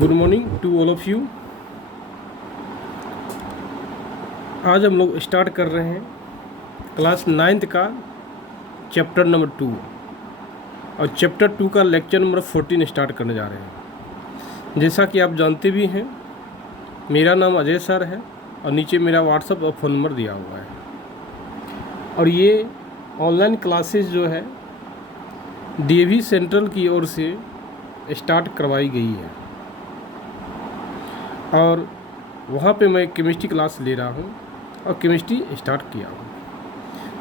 Good morning to all of you. आज हम लोग स्टार्ट कर रहे हैं क्लास 9th का चैप्टर नंबर 2 और चैप्टर 2 का लेक्चर नंबर 14 स्टार्ट करने जा रहे हैं। जैसा कि आप जानते भी हैं, मेरा नाम अजय सर है और नीचे मेरा व्हाट्सएप और फ़ोन नंबर दिया हुआ है। और ये ऑनलाइन क्लासेस जो है डीएवी सेंट्रल की ओर से स्टार्ट करवाई गई है और वहाँ पे मैं केमिस्ट्री क्लास ले रहा हूँ और केमिस्ट्री स्टार्ट किया हूँ।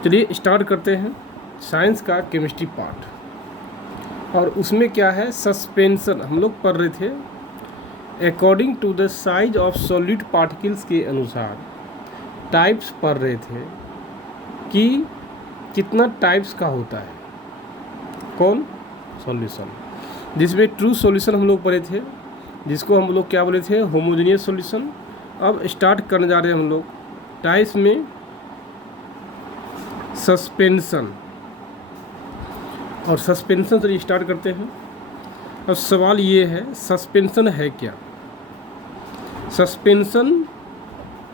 चलिए स्टार्ट करते हैं साइंस का केमिस्ट्री पार्ट। और उसमें क्या है, सस्पेंशन हम लोग पढ़ रहे थे। According to the size of solid particles के अनुसार टाइप्स पढ़ रहे थे कि कितना टाइप्स का होता है कौन सॉल्यूशन, जिसमें ट्रू सॉल्यूशन हम लोग पढ़े थे, जिसको हम लोग क्या बोले थे, होमोजेनियस सॉल्यूशन। अब स्टार्ट करने जा रहे हैं हम लोग टाइप्स में सस्पेंशन। और सस्पेंशन से स्टार्ट करते हैं। अब सवाल ये है, सस्पेंशन है क्या? सस्पेंशन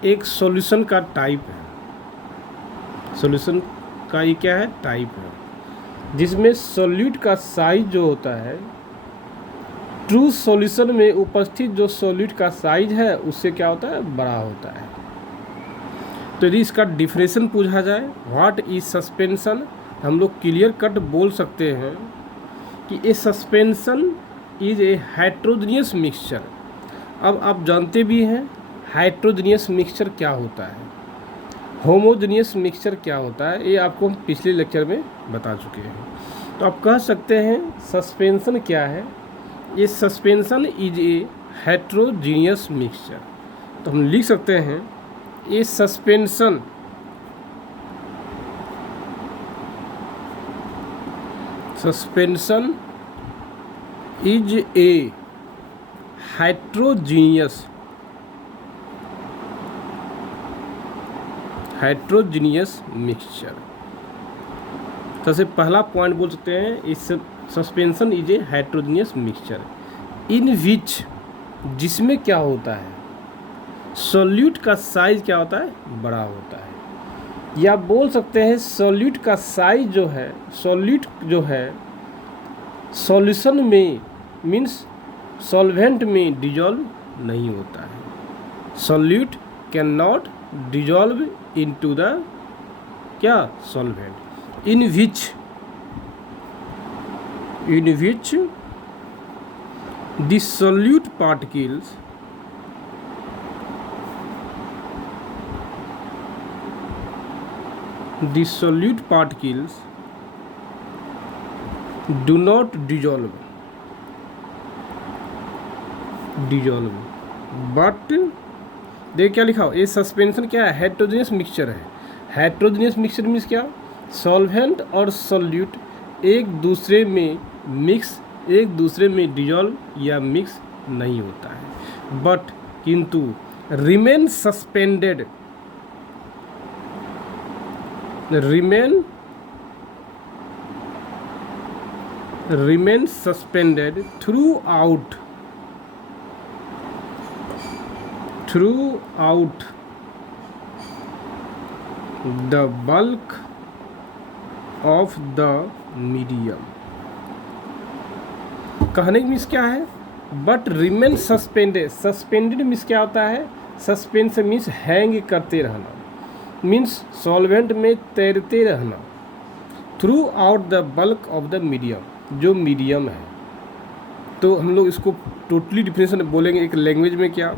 एक सॉल्यूशन का टाइप है। सॉल्यूशन का ये क्या है, टाइप है, जिसमें सॉल्यूट का साइज जो होता है ट्रू सॉल्यूशन में उपस्थित जो सॉल्यूट का साइज है उससे क्या होता है, बड़ा होता है। तो यदि इसका डिफरेंशन पूछा जाए, व्हाट इज सस्पेंशन, हम लोग क्लियर कट बोल सकते हैं कि a suspension is a heterogeneous mixture. अब आप जानते भी हैं हेट्रोजेनियस मिक्सचर क्या होता है, होमोजेनियस मिक्सचर क्या होता है, ये आपको हम पिछले लेक्चर में बता चुके हैं। तो आप कह सकते हैं सस्पेंशन क्या है, ये suspension is a heterogeneous mixture. तो हम लिख सकते हैं ये suspension is a heterogeneous mixture. सबसे पहला पॉइंट बोल सकते हैं, इस suspension is a heterogeneous mixture in which, जिसमें क्या होता है, सॉल्यूट का साइज क्या होता है, बड़ा होता है। या बोल सकते हैं सॉल्यूट का साइज जो है, सॉल्यूट जो है सॉल्यूशन में मीन्स सॉल्वेंट में डिजॉल्व नहीं होता है। Solute can not dissolve into the क्या, solvent in which the solute particles do not dissolve but देख क्या लिखा हो, ये सस्पेंशन क्या है, हेट्रोजेनियस मिक्सचर है। हेट्रोजेनियस मिक्सचर मीन्स क्या, सॉल्वेंट और सॉल्यूट एक दूसरे में मिक्स, एक दूसरे में डिजॉल्व या मिक्स नहीं होता है, बट किंतु remain suspended through out the bulk of the medium. कहने की मीन्स क्या है, but remain suspended. Suspended means क्या होता है, सस्पेंशन मीन्स हैंग करते रहना, मीन्स सॉल्वेंट में तैरते रहना। Through out the bulk of the medium, जो मीडियम है। तो हम लोग इसको टोटली डिफरेंशिएट बोलेंगे एक लैंग्वेज में, क्या,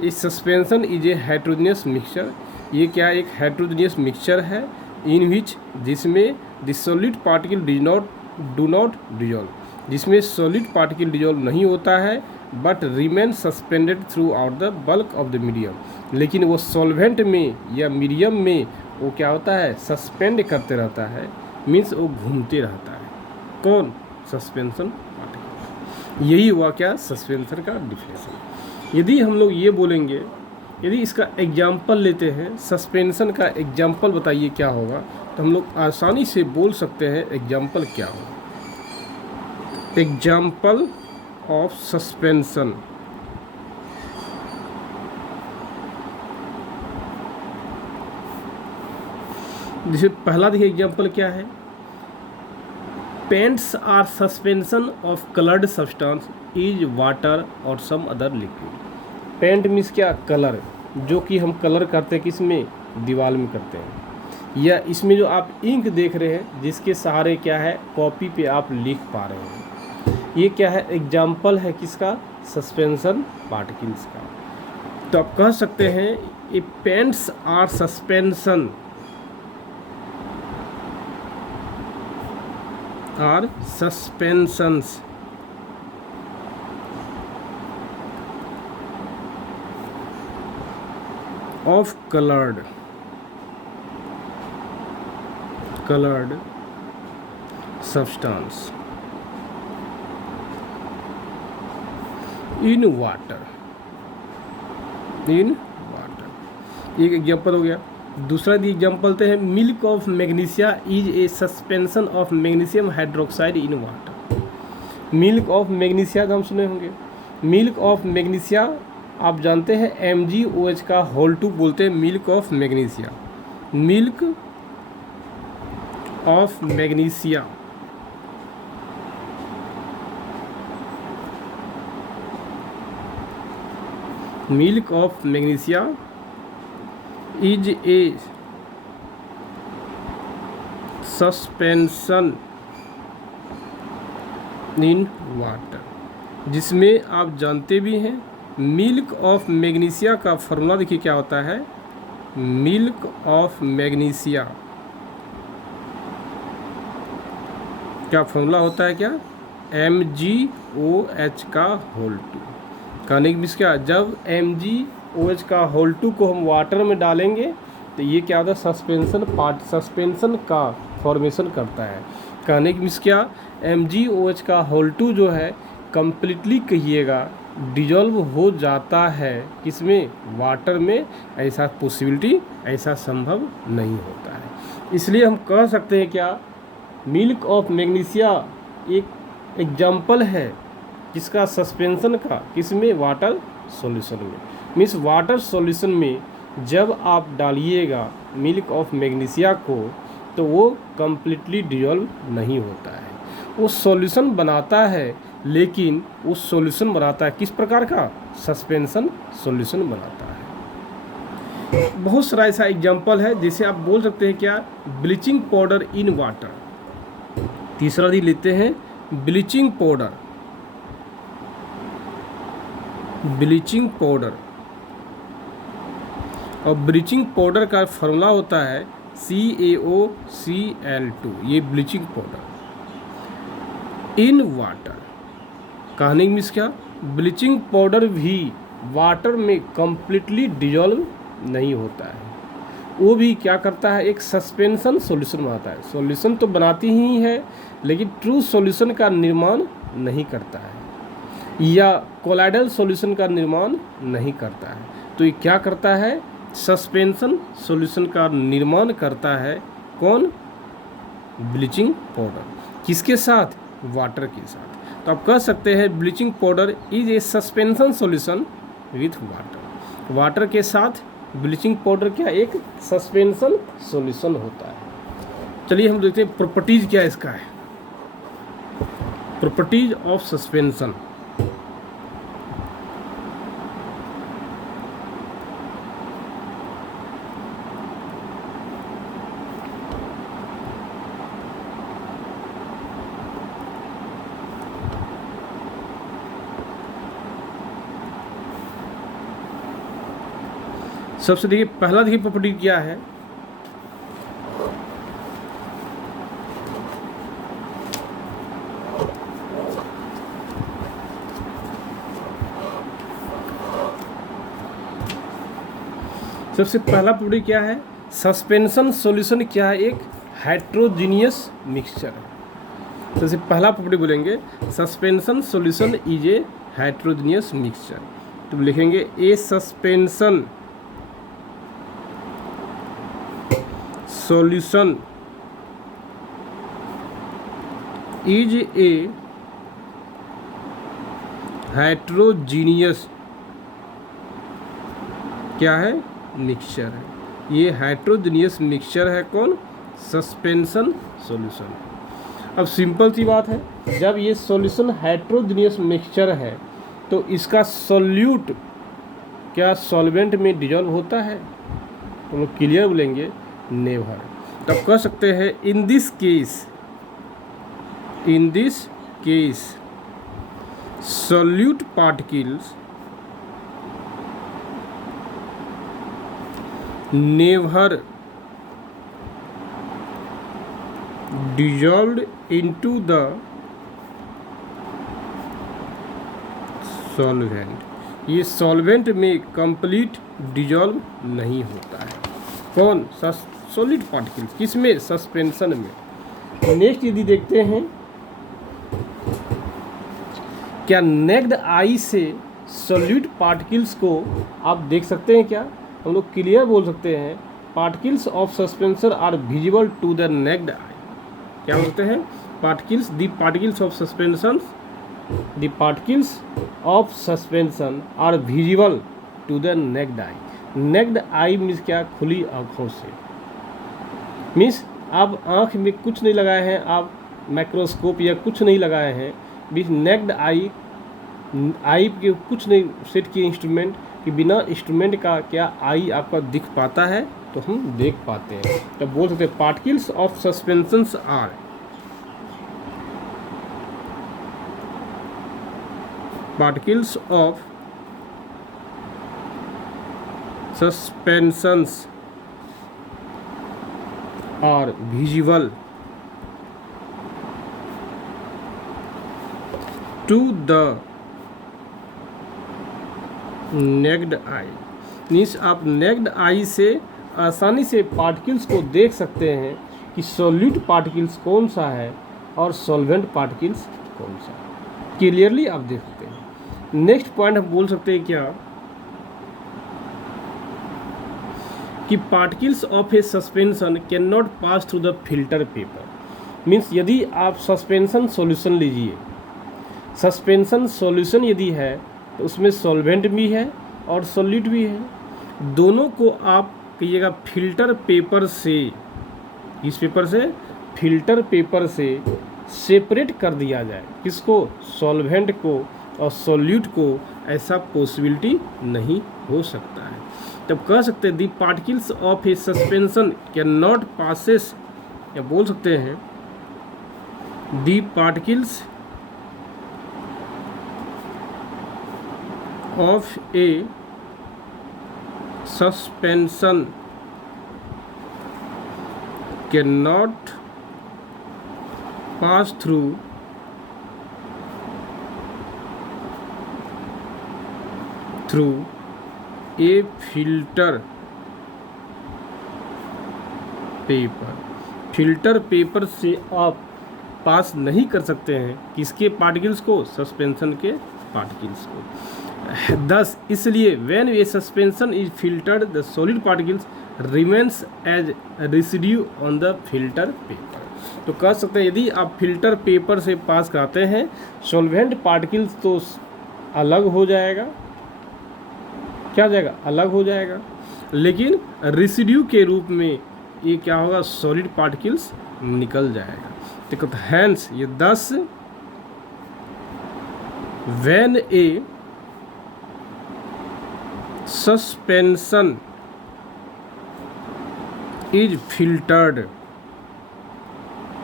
इस suspension is a heterogeneous mixture. ये क्या, एक हेट्रोजेनियस मिक्सचर है इन विच, जिसमें the solid particle do not dissolve, जिसमें सॉलिड पार्टिकल डिजॉल्व नहीं होता है, but remain suspended through out the bulk of the medium. लेकिन वो सॉल्वेंट में या मीडियम में वो क्या होता है, सस्पेंड करते रहता है, मीन्स वो घूमते रहता है। कौन, सस्पेंशन पार्टिकल। यही हुआ क्या, सस्पेंशन का डिफिनेशन। यदि हम लोग ये बोलेंगे, यदि इसका एग्जाम्पल लेते हैं, सस्पेंशन का एग्जाम्पल बताइए क्या होगा, तो हम लोग आसानी से बोल सकते हैं एग्जाम्पल क्या होगा। एग्जाम्पल ऑफ सस्पेंशन, जैसे पहला देखिए एग्जाम्पल क्या है, paints are suspension of coloured substance is water और some other liquid. Paint means क्या, कलर, जो कि हम कलर करते हैं किस में, दीवार में करते हैं, या इसमें जो आप इंक देख रहे हैं जिसके सहारे क्या है कॉपी पे आप लिख पा रहे हैं, ये क्या है एग्जाम्पल है किसका, सस्पेंशन पार्टिकल्स का। तो आप कह सकते हैं ये paints are suspension are suspensions of colored substance in water। एक एग्जाम्पल हो गया। दूसरा एग्जाम्पल तो है milk of magnesia is a suspension of magnesium hydroxide in water. Milk of magnesia का हम सुने होंगे। मिल्क ऑफ मैग्नीशिया आप जानते हैं MgOH का होल 2 बोलते हैं milk of magnesia. Milk of magnesia milk of magnesia is a suspension in water, जिसमें आप जानते भी हैं मिल्क ऑफ मैग्नीशिया का फॉर्मूला देखिए क्या होता है। मिल्क ऑफ मैग्नीशिया क्या फॉर्मूला होता है, क्या, MgOH का होल 2। कहने की मीन्स क्या, जब MgOH का होल 2 को हम वाटर में डालेंगे तो ये क्या होता है, सस्पेंशन का फॉर्मेशन करता है। कहने की मीन्स क्या, MgOH का होल 2 जो है कंप्लीटली कहिएगा डिजॉल्व हो जाता है किसमें, वाटर में। ऐसा पॉसिबिलिटी, ऐसा संभव नहीं होता है। इसलिए हम कह सकते हैं क्या, मिल्क ऑफ मैग्नीशिया एक एग्जाम्पल है किसका, सस्पेंशन का, किसमें, वाटर सॉल्यूशन में। मीन्स वाटर सॉल्यूशन में जब आप डालिएगा मिल्क ऑफ मैग्नीशिया को तो वो कंप्लीटली डिजॉल्व नहीं होता है, वो सॉल्यूशन बनाता है, लेकिन वो सॉल्यूशन बनाता है किस प्रकार का, सस्पेंशन सॉल्यूशन बनाता है। बहुत सारा ऐसा एग्जाम्पल है, जैसे आप बोल सकते हैं क्या, ब्लीचिंग पाउडर इन वाटर। तीसरा दी लेते हैं ब्लीचिंग पाउडर। ब्लीचिंग पाउडर और ब्लीचिंग पाउडर का फॉर्मूला होता है CaOCl2। ये ब्लीचिंग पाउडर इन वाटर, कहने की मीन्स क्या, ब्लीचिंग पाउडर भी वाटर में कंप्लीटली डिजॉल्व नहीं होता है, वो भी क्या करता है, एक सस्पेंशन सॉल्यूशन बनाता है। सॉल्यूशन तो बनाती ही है, लेकिन ट्रू सॉल्यूशन का निर्माण नहीं करता है, या कोलाइडल सॉल्यूशन का निर्माण नहीं करता है। तो ये क्या करता है, सस्पेंशन सॉल्यूशन का निर्माण करता है। कौन, ब्लीचिंग पाउडर, किसके साथ, वाटर के साथ। तो आप कह सकते हैं bleaching powder is a suspension solution with water. Water के साथ ब्लीचिंग पाउडर क्या, एक सस्पेंशन सॉल्यूशन होता है। चलिए हम देखते हैं प्रॉपर्टीज क्या इसका है। Properties of suspension. सबसे देखिए पहला देखिए प्रॉपर्टी क्या है, सबसे पहला प्रॉपर्टी क्या है, सस्पेंशन सॉल्यूशन क्या है, एक हेट्रोजीनियस मिक्सचर है। सबसे पहला प्रॉपर्टी बोलेंगे suspension solution is a heterogeneous mixture. तो लिखेंगे a suspension solution is a heterogeneous क्या है, मिक्सचर है। ये हेट्रोजीनियस मिक्सचर है कौन? Suspension solution. अब सिंपल सी बात है, जब ये सॉल्यूशन हेट्रोजीनियस मिक्सचर है तो इसका सॉल्यूट क्या सॉल्वेंट में डिजॉल्व होता है? तो लोग क्लियर बोलेंगे नेवर। तब कह सकते हैं in this case solute particles never dissolved into the solvent। ये सॉल्वेंट में कंप्लीट डिजॉल्व नहीं होता है। कौन? Solid particles. किसमें? सस्पेंशन में। नेक्स्ट यदि देखते हैं, क्या नेक्ड आई से सॉलिड पार्टिकल्स को आप देख सकते हैं क्या? हम लोग क्लियर बोल सकते हैं particles of suspension are visible to the naked eye. क्या बोलते हैं? Particles of suspension are visible to the naked eye. Naked eye means क्या? खुली आँखों से। मीन्स आप आँख में कुछ नहीं लगाए हैं, आप माइक्रोस्कोप या कुछ नहीं लगाए हैं, नेक्ड आई के कुछ नहीं सेट किए इंस्ट्रूमेंट कि बिना इंस्ट्रूमेंट का क्या आई आपका दिख पाता है? तो हम देख पाते हैं। तो बोल सकते हैं particles of suspensions are visible to the naked eye. Means आप नेक्ड आई से आसानी से पार्टिकल्स को देख सकते हैं कि सॉल्यूट पार्टिकल्स कौन सा है और सॉल्वेंट पार्टिकल्स कौन सा है। क्लियरली आप देख सकते हैं। नेक्स्ट पॉइंट हम बोल सकते हैं क्या कि particles of a suspension can not pass through the filter paper. Means यदि आप सस्पेंशन सॉल्यूशन लीजिए, सस्पेंशन सॉल्यूशन यदि है तो उसमें सॉल्वेंट भी है और सॉल्यूट भी है। दोनों को आप कहिएगा फिल्टर पेपर से, इस पेपर से फिल्टर पेपर से सेपरेट कर दिया जाए। किसको? सॉल्वेंट को और सॉल्यूट को। ऐसा पॉसिबिलिटी नहीं हो सकता है। तब कह सकते हैं the particles of a suspension can not passes, या बोल सकते हैं the particles of a suspension cannot pass through a filter paper. Filter paper से आप पास नहीं कर सकते हैं किसके पार्टिकल्स को? सस्पेंशन के पार्टिकल्स को। thus इसलिए when a suspension is filtered the solid particles remains as residue on the filter paper। तो कह सकते हैं यदि आप फिल्टर पेपर से पास कराते हैं सॉल्वेंट पार्टिकल्स तो अलग हो जाएगा। क्या हो जाएगा? अलग हो जाएगा। लेकिन रेसिड्यू के रूप में ये क्या होगा? सॉलिड पार्टिकल्स निकल जाएगा। तो हैंस ये 10 when a suspension is filtered the solid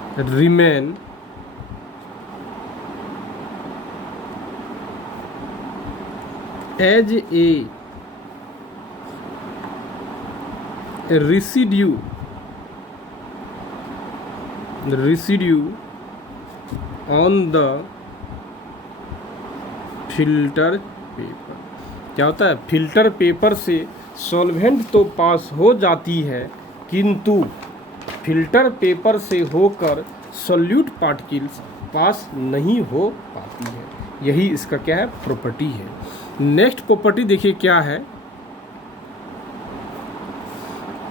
particles remain as a residue on the filter paper। क्या होता है? फिल्टर पेपर से सॉल्वेंट तो पास हो जाती है किंतु फिल्टर पेपर से होकर सॉल्यूट पार्टिकल्स पास नहीं हो पाती है। यही इसका क्या है? प्रॉपर्टी है। नेक्स्ट प्रॉपर्टी देखिए क्या है।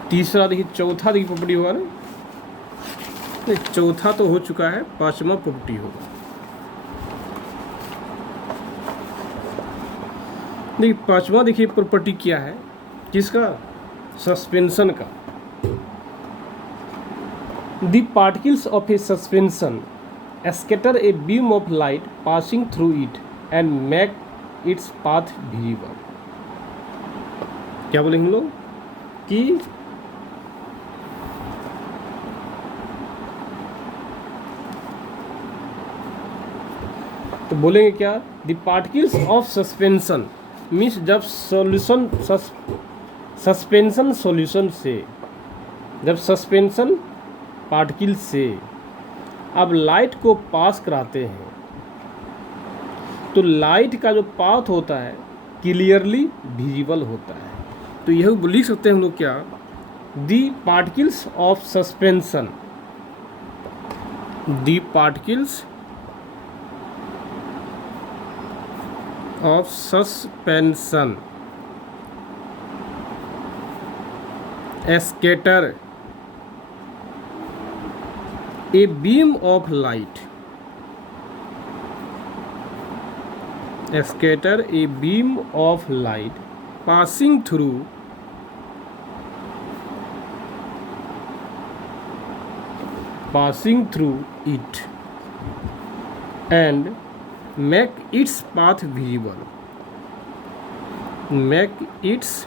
तीसरा देखिए, चौथा देखिए प्रॉपर्टी होगा ना, नहीं, चौथा तो हो चुका है, पांचवा प्रॉपर्टी होगा। देखिए पांचवा, देखिए प्रॉपर्टी क्या है, किसका, सस्पेंशन का। The particles of a suspension scatter a beam of light passing through it and make its path visible। क्या बोलेंगे हम लोग कि तो बोलेंगे क्या, the particles of suspension means जब सॉल्यूशन सस्पेंशन सॉल्यूशन से, जब सस्पेंशन पार्टिकल से अब लाइट को पास कराते हैं तो लाइट का जो पाथ होता है क्लियरली विजिबल होता है। तो यह लिख सकते हैं हम लोग क्या, the particles of suspension, the particles of suspension scatter a beam of light, scatter a beam of light passing through it and make its path visible, make its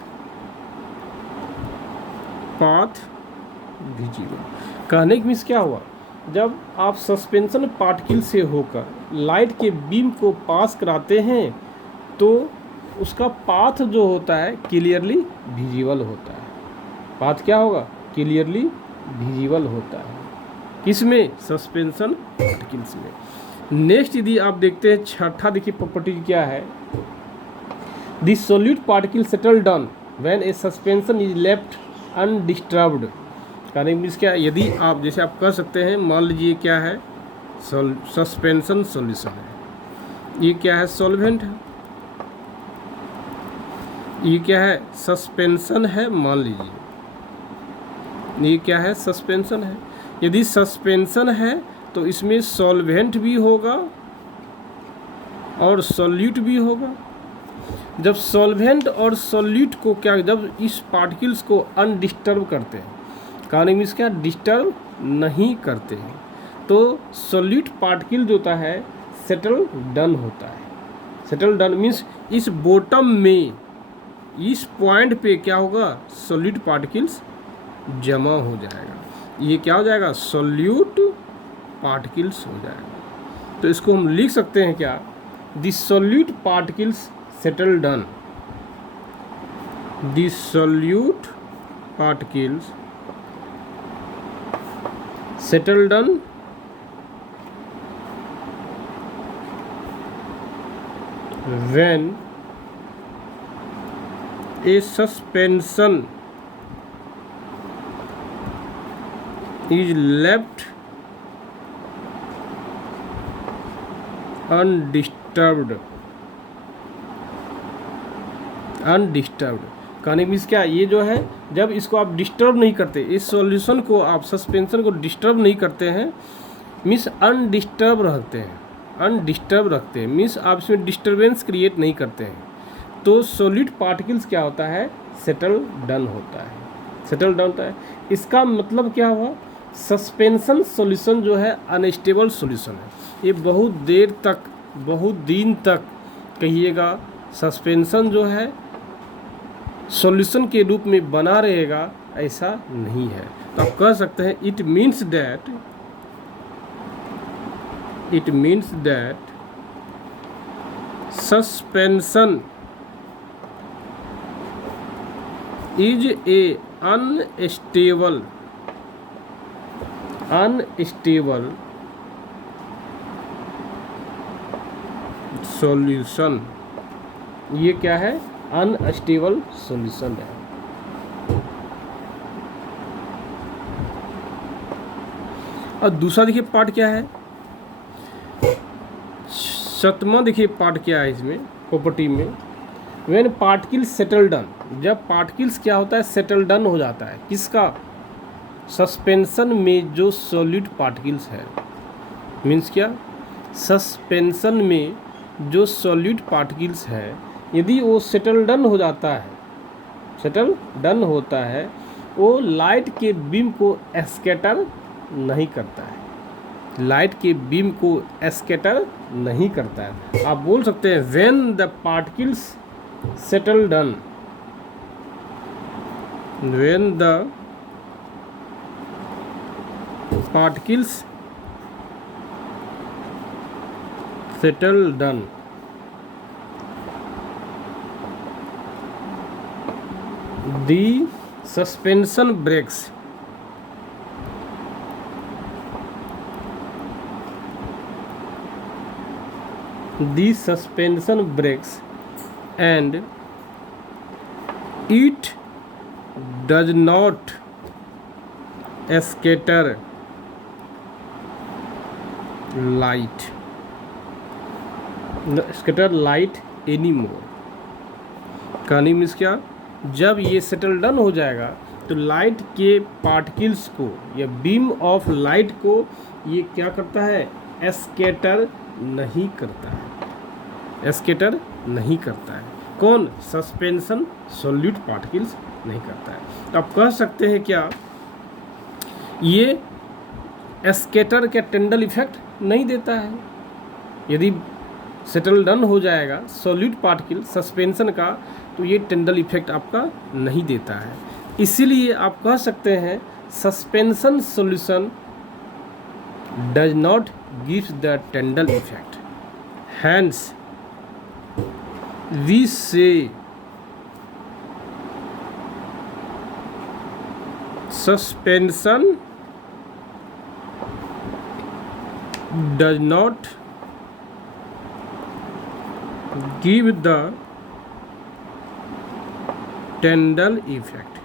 path visible। कहने की मीन्स क्या हुआ, जब आप suspension particle से होकर light के beam को पास कराते हैं तो उसका पाथ जो होता है क्लियरली विजिबल होता है। पाथ क्या होगा, क्लियरली विजिबल होता है, किसमें, सस्पेंशन पार्टिकल्स में। नेक्स्ट यदि आप देखते हैं छठा, देखिए प्रॉपर्टी क्या है, the solute particle settle down when A suspension is left undisturbed. कहने मीन्स क्या, यदि आप जैसे आप कह सकते हैं, मान लीजिए क्या है, सस्पेंशन सॉल्यूशन है, ये क्या है, सॉल्वेंट है, ये क्या है, सस्पेंशन है, मान लीजिए ये क्या है, सस्पेंशन है। यदि सस्पेंशन है तो इसमें सॉल्वेंट भी होगा और सॉल्यूट भी होगा। जब सॉल्वेंट और सॉल्यूट को क्या, जब इस पार्टिकल्स को अनडिस्टर्ब करते हैं, कहने मीन्स क्या, डिस्टर्ब नहीं करते हैं, तो सॉल्यूट पार्टिकल जो होता है सेटल डन होता है। सेटल डन मीन्स इस बॉटम में, इस पॉइंट पे क्या होगा, सॉल्यूट पार्टिकल्स जमा हो जाएगा, ये क्या हो जाएगा, सॉल्यूट पार्टिकल्स हो जाएगा। तो इसको हम लिख सकते हैं क्या, the solute particles settle done, the solute particles settle down when a suspension is left undisturbed। कहने मीन्स क्या, ये जो है जब इसको आप डिस्टर्ब नहीं करते, इस सॉल्यूशन को आप सस्पेंशन को डिस्टर्ब नहीं करते हैं, मीन्स अनडिस्टर्ब रखते हैं, अनडिस्टर्ब रखते हैं मीन्स आप इसमें डिस्टर्बेंस क्रिएट नहीं करते हैं, तो सॉलिड पार्टिकल्स क्या होता है, सेटल डन होता है, सेटल डाउन होता है। इसका मतलब क्या हुआ, सस्पेंशन सॉल्यूशन जो है अनस्टेबल सॉल्यूशन है, ये बहुत देर तक, बहुत दिन तक कहिएगा सस्पेंशन जो है सॉल्यूशन के रूप में बना रहेगा, ऐसा नहीं है। तो आप कह सकते हैं it means that suspension is A unstable solution. ये क्या है, अनस्टेबल सॉल्यूशन है। और दूसरा देखिए पार्ट क्या है, सतमा देखिए पार्ट क्या है इसमें प्रॉपर्टी में, व्हेन पार्टिकल्स सेटल डन, जब पार्टिकल्स क्या होता है, सेटल डन हो जाता है, किसका, सस्पेंशन में जो सॉलिड पार्टिकल्स है, मीन्स क्या, सस्पेंशन में जो सॉलिड पार्टिकल्स है यदि वो सेटल डन हो जाता है, सेटल डन होता है, वो लाइट के बीम को स्कैटर नहीं करता है, लाइट के बीम को स्कैटर नहीं करता है। आप बोल सकते हैं when the particles settle done, when the particles settle done, the suspension breaks, the suspension breaks and it does not scatter light, scatter light anymore। कहानी मीन्स क्या, जब ये सेटल डन हो जाएगा तो लाइट के पार्टिकल्स को या बीम ऑफ लाइट को ये क्या करता है, स्कैटर नहीं करता है, स्कैटर नहीं करता है। कौन, सस्पेंशन सॉलिड पार्टिकल्स नहीं करता है। तो आप कह सकते हैं क्या, ये स्कैटर का टेंडल इफेक्ट नहीं देता है। यदि सेटल डन हो जाएगा सॉलिड पार्टिकल सस्पेंशन का तो ये टेंडल इफेक्ट आपका नहीं देता है। इसीलिए आप कह सकते हैं suspension solution does not gives the Tyndall effect, hence we say suspension does not give the Tyndall effect.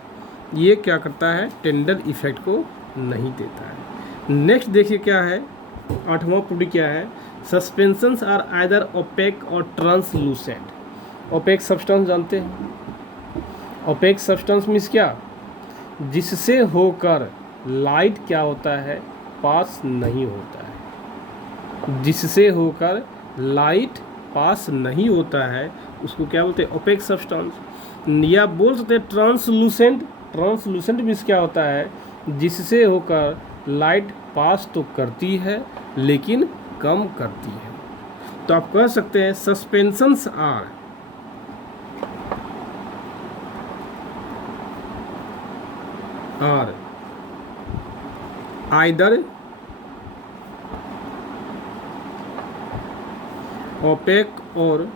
ये क्या करता है, टेंडल इफेक्ट को नहीं देता है। नेक्स्ट देखिए क्या है, 8वां पॉइंट क्या है, सस्पेंशंस आर आइदर ओपेक और ट्रांसलूसेंट। ओपेक सब्सटेंस जानते हैं, ओपेक सब्सटेंस मीन्स क्या, जिससे होकर लाइट क्या होता है, पास नहीं होता है, जिससे होकर लाइट पास नहीं होता है उसको क्या बोलते हैं, ओपेक सब्सटेंस। या बोल सकते हैं ट्रांसलूसेंट, ट्रांसलूसेंट मीन्स क्या होता है, जिससे होकर लाइट पास तो करती है लेकिन कम करती है। तो आप कह सकते हैं सस्पेंशंस आर आइदर ओपेक और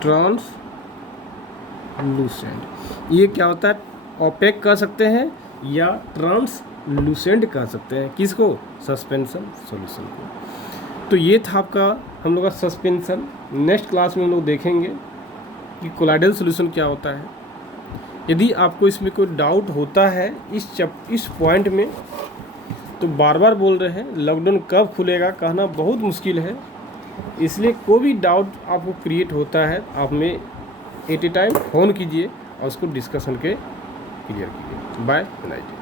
ट्रांसलूसेंट। ये क्या होता है, ओपेक कह सकते हैं या ट्रांसलूसेंट कह सकते हैं, किसको, सस्पेंशन सॉल्यूशन को। तो ये था आपका हम लोग का सस्पेंशन। नेक्स्ट क्लास में हम लोग देखेंगे कि कोलाइडल सॉल्यूशन क्या होता है। यदि आपको इसमें कोई डाउट होता है इस पॉइंट में तो बार बार बोल रहे हैं, लॉकडाउन कब खुलेगा कहना बहुत मुश्किल है, इसलिए कोई भी डाउट आपको क्रिएट होता है आप में एट ए टाइम फ़ोन कीजिए और उसको डिस्कशन के क्लियर कीजिए। Bye, good night.